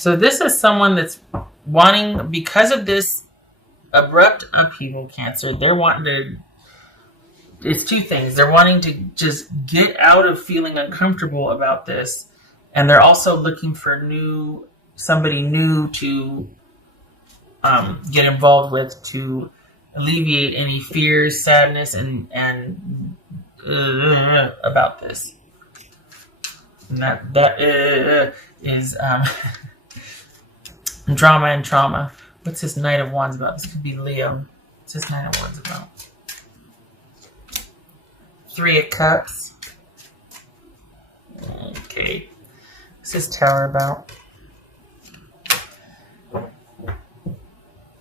So this is someone that's wanting, because of this abrupt upheaval, Cancer, they're wanting to, it's two things. They're wanting to just get out of feeling uncomfortable about this, and they're also looking for somebody new to get involved with to alleviate any fears, sadness, and about this. And that is drama and trauma. What's this Knight of Wands about? This could be Leo. What's this Knight of Wands about? 3 of Cups. Okay. What's this Tower about?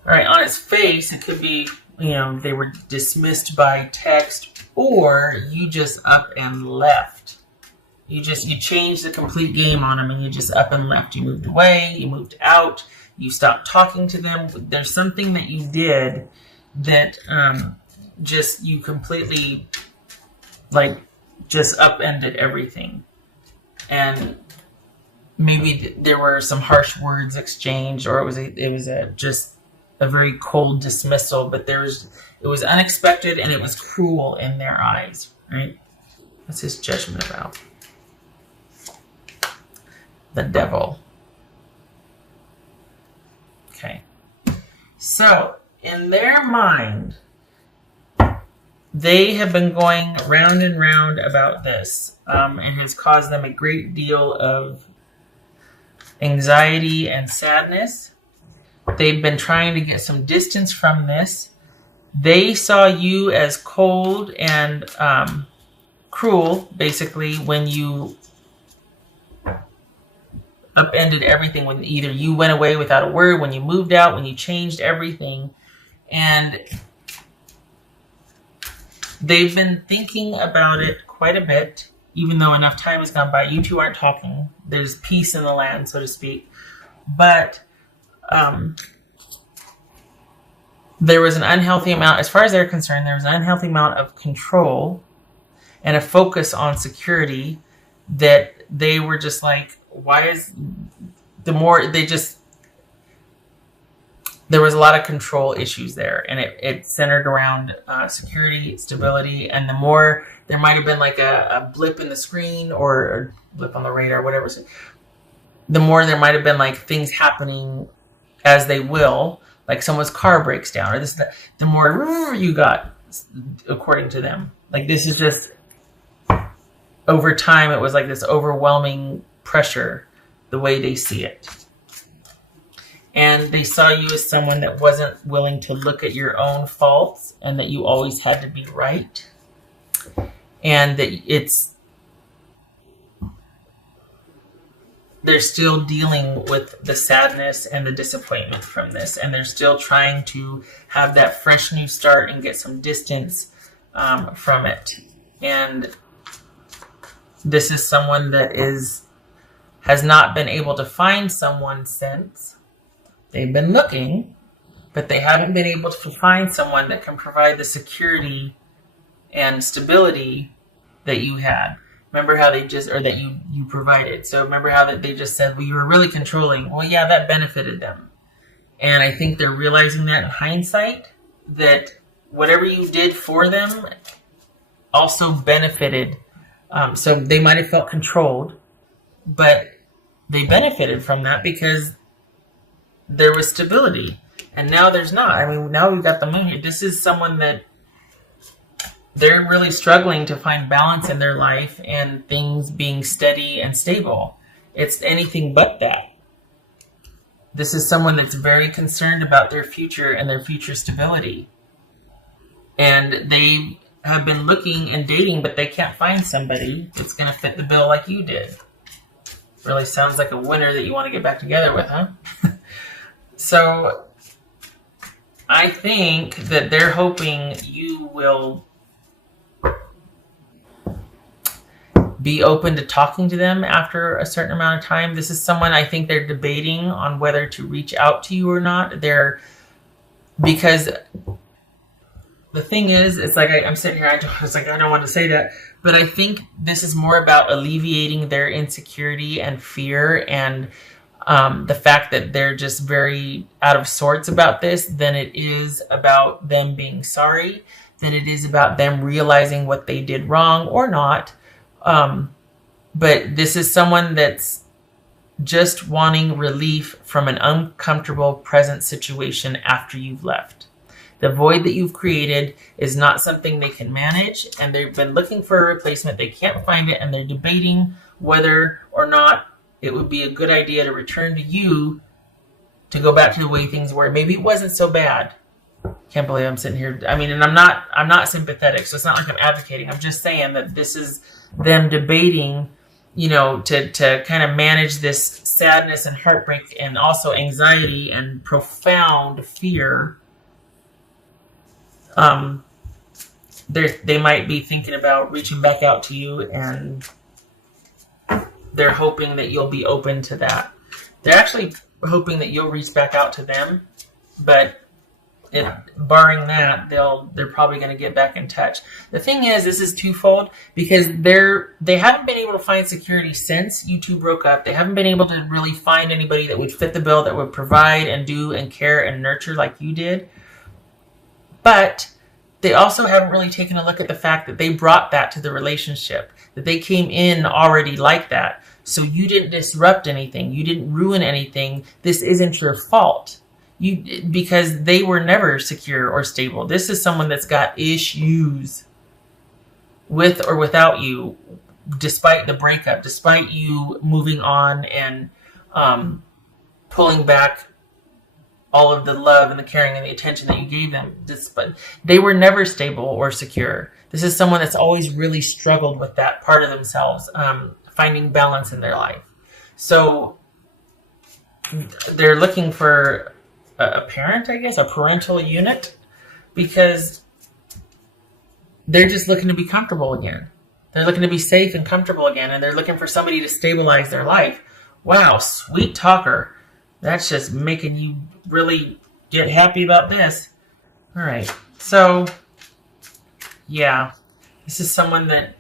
Alright, on its face, it could be, they were dismissed by text, or you just up and left. You changed the complete game on them, and you just up and left. You moved away, you moved out, you stopped talking to them. There's something that you did that you completely, just upended everything. And maybe there were some harsh words exchanged, or it was just a very cold dismissal, but it was unexpected and it was cruel in their eyes, right? What's his Judgment about? The Devil. Okay. So, in their mind, they have been going round and round about this. It has caused them a great deal of anxiety and sadness. They've been trying to get some distance from this. They saw you as cold and cruel, basically, when you upended everything, when either you went away without a word, when you moved out, when you changed everything. And they've been thinking about it quite a bit, even though enough time has gone by. You two aren't talking. There's peace in the land, so to speak. But there was an unhealthy amount, as far as they're concerned, there was an unhealthy amount of control and a focus on security that they were just like, there was a lot of control issues there, and it centered around security, stability, and the more there might have been like a blip in the screen or a blip on the radar, whatever, the more there might have been like things happening as they will, like someone's car breaks down, or the more you got, according to them. Like, this is just, over time, it was like this overwhelming pressure, the way they see it. And they saw you as someone that wasn't willing to look at your own faults, and that you always had to be right. And that they're still dealing with the sadness and the disappointment from this, and they're still trying to have that fresh new start and get some distance from it. And this is someone that has not been able to find someone since. They've been looking, but they haven't been able to find someone that can provide the security and stability that you had. Remember how that you provided. So remember how that they just said, well, you were really controlling. Well, yeah, that benefited them. And I think they're realizing that in hindsight, that whatever you did for them also benefited. So they might have felt controlled, but they benefited from that because there was stability. And now there's not. I mean, now we've got the moon here. This is someone that they're really struggling to find balance in their life and things being steady and stable. It's anything but that. This is someone that's very concerned about their future and their future stability. And they have been looking and dating, but they can't find somebody that's going to fit the bill like you did. Really sounds like a winner that you want to get back together with, huh? So I think that they're hoping you will be open to talking to them after a certain amount of time. This is someone I think they're debating on whether to reach out to you or not. Because the thing is, it's like I'm sitting here, I don't want to say that, but I think this is more about alleviating their insecurity and fear and the fact that they're just very out of sorts about this than it is about them being sorry, than it is about them realizing what they did wrong or not. But this is someone that's just wanting relief from an uncomfortable present situation after you've left. The void that you've created is not something they can manage, and they've been looking for a replacement. They can't find it, and they're debating whether or not it would be a good idea to return to you to go back to the way things were. Maybe it wasn't so bad. Can't believe I'm sitting here. I mean, and I'm not sympathetic, so it's not like I'm advocating. I'm just saying that this is them debating, to kind of manage this sadness and heartbreak and also anxiety and profound fear. They might be thinking about reaching back out to you, and they're hoping that you'll be open to that. They're actually hoping that you'll reach back out to them, but barring that, they're probably going to get back in touch. The thing is, this is twofold, because they haven't been able to find security since you two broke up. They haven't been able to really find anybody that would fit the bill, that would provide and do and care and nurture like you did. But they also haven't really taken a look at the fact that they brought that to the relationship, that they came in already like that. So you didn't disrupt anything. You didn't ruin anything. This isn't your fault. Because they were never secure or stable. This is someone that's got issues with or without you, despite the breakup, despite you moving on and pulling back all of the love and the caring and the attention that you gave them. But they were never stable or secure. This is someone that's always really struggled with that part of themselves, finding balance in their life. So they're looking for a parent, I guess, a parental unit, because they're just looking to be comfortable again. They're looking to be safe and comfortable again, and they're looking for somebody to stabilize their life. Wow, sweet talker. That's just making you really get happy about this. All right. So, yeah, this is someone that,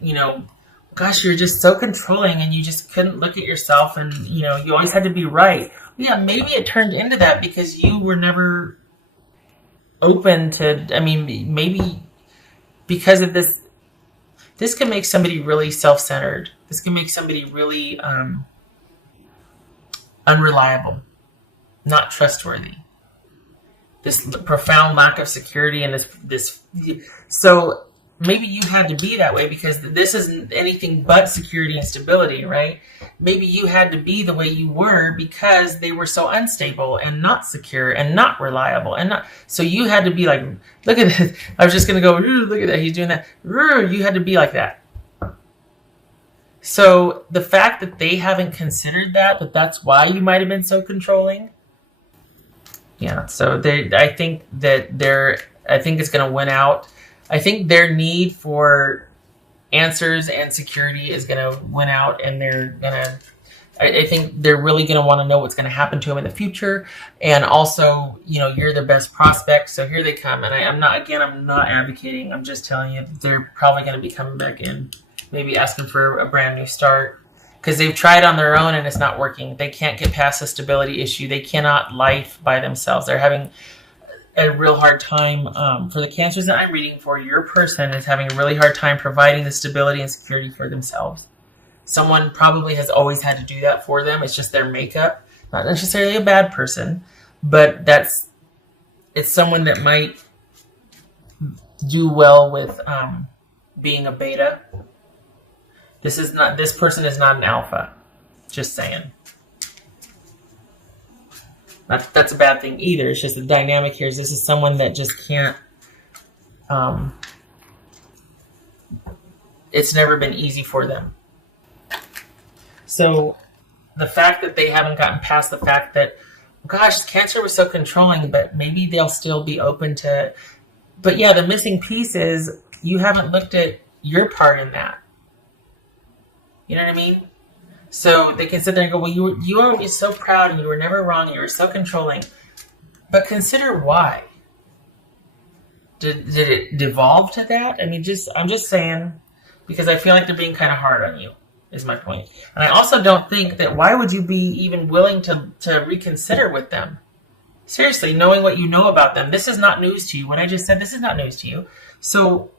gosh, you're just so controlling, and you just couldn't look at yourself, and, you always had to be right. Yeah, maybe it turned into that because you were never open to, maybe because of this. This can make somebody really self-centered. This can make somebody really unreliable, not trustworthy. This profound lack of security and this. So maybe you had to be that way because this isn't anything but security and stability, right? Maybe you had to be the way you were because they were so unstable and not secure and not reliable and not. So you had to be like, look at this. I was just going to go, look at that. He's doing that. You had to be like that. So the fact that they haven't considered that's why you might have been so controlling. Yeah. So I think it's going to win out. I think their need for answers and security is going to win out, and I think they're really going to want to know what's going to happen to them in the future. And also, you're their best prospect. So here they come. And I'm not advocating. I'm just telling you, they're probably going to be coming back in, maybe asking for a brand new start because they've tried on their own and it's not working. They can't get past the stability issue. They cannot life by themselves. They're having a real hard time for the cancers that I'm reading for. Your person is having a really hard time providing the stability and security for themselves. Someone probably has always had to do that for them. It's just their makeup. Not necessarily a bad person, but it's someone that might do well with being a beta. This person is not an alpha. Just saying. That's a bad thing either. It's just the dynamic here is this is someone that just can't. It's never been easy for them. So the fact that they haven't gotten past the fact that, gosh, cancer was so controlling, but maybe they'll still be open to. But yeah, the missing piece is you haven't looked at your part in that. You know what I mean? So they can sit there and go, well, you were always so proud and you were never wrong. You were so controlling. But consider why. Did it devolve to that? I'm just saying, because I feel like they're being kind of hard on you. is my point. And I also don't think that why would you be even willing to reconsider with them? Seriously, knowing what you know about them, this is not news to you. What I just said, this is not news to you. So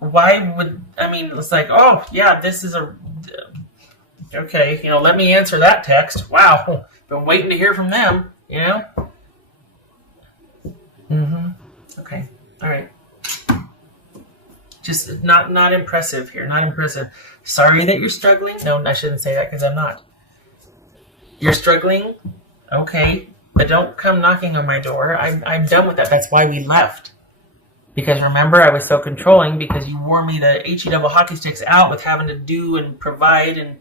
why would, I mean, it's like, oh, yeah, this is okay, let me answer that text. Wow, been waiting to hear from them, Okay, all right. Just not impressive here, not impressive. Sorry that you're struggling. No, I shouldn't say that because I'm not. You're struggling? Okay, but don't come knocking on my door. I'm done with that. That's why we left. Because remember, I was so controlling because you wore me the HE double hockey sticks out with having to do and provide and,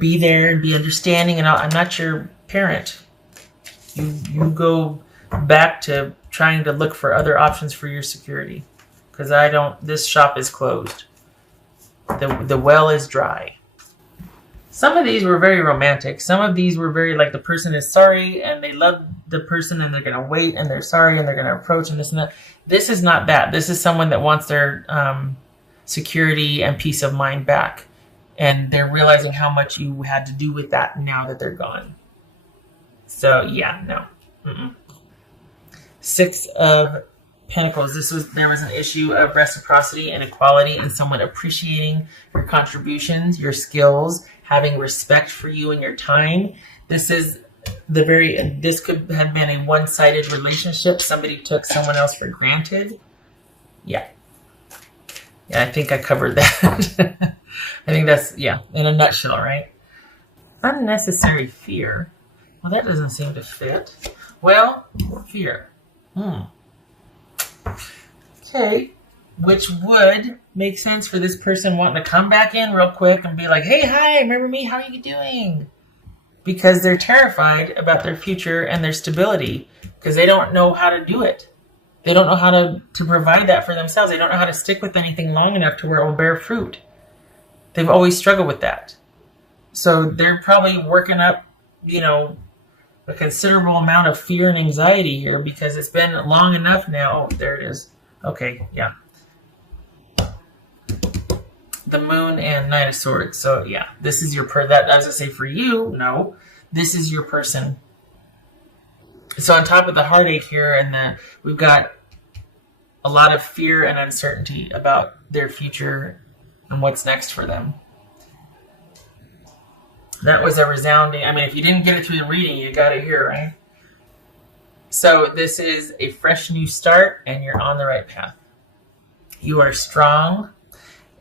be there and be understanding. And I'm not your parent. You go back to trying to look for other options for your security. Because this shop is closed. The well is dry. Some of these were very romantic. Some of these were very like the person is sorry and they love the person and they're going to wait and they're sorry and they're going to approach and this and that. This is not that. This is someone that wants their security and peace of mind back. And they're realizing how much you had to do with that now that they're gone. So, yeah, no. Mm-mm. 6 of Pentacles. There was an issue of reciprocity and equality and someone appreciating your contributions, your skills, having respect for you and your time. This could have been a one-sided relationship. Somebody took someone else for granted. Yeah, I think I covered that. I think that's, in a nutshell, right? Unnecessary fear. Well, that doesn't seem to fit. Well, fear. Okay, which would make sense for this person wanting to come back in real quick and be like, hey, hi, remember me? How are you doing? Because they're terrified about their future and their stability because they don't know how to do it. They don't know how to provide that for themselves. They don't know how to stick with anything long enough to where it will bear fruit. They've always struggled with that. So they're probably working up, a considerable amount of fear and anxiety here because it's been long enough now. Oh, there it is. Okay, yeah. The Moon and Knight of Swords. So, yeah, this is your that as I say for you, no. This is your person. So on top of the heartache here, we've got a lot of fear and uncertainty about their future and what's next for them. That was a resounding, if you didn't get it through the reading, you got it here, right? So this is a fresh new start, and you're on the right path. You are strong,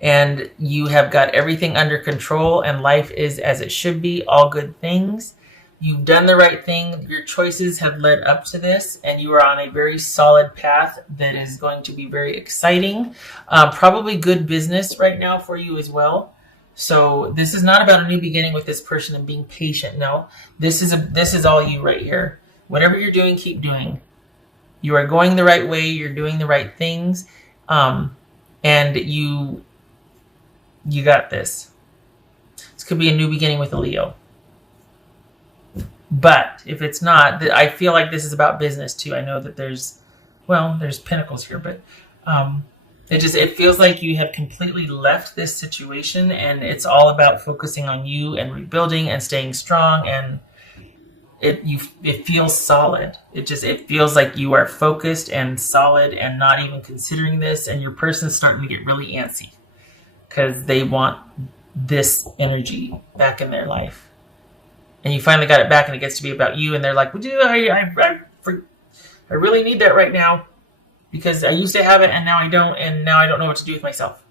and you have got everything under control, and life is as it should be, all good things. You've done the right thing. Your choices have led up to this, and you are on a very solid path that is going to be very exciting. Probably good business right now for you as well. So this is not about a new beginning with this person and being patient. No, this is all you right here. Whatever you're doing, keep doing. You are going the right way. You're doing the right things, and you got this. This could be a new beginning with a Leo. But if it's not, I feel like this is about business too. I know that there's Pentacles here, but it feels like you have completely left this situation and it's all about focusing on you and rebuilding and staying strong, and it feels solid. It feels like you are focused and solid and not even considering this, and your person's starting to get really antsy because they want this energy back in their life. And you finally got it back and it gets to be about you, and they're like, I really need that right now because I used to have it and now I don't know what to do with myself.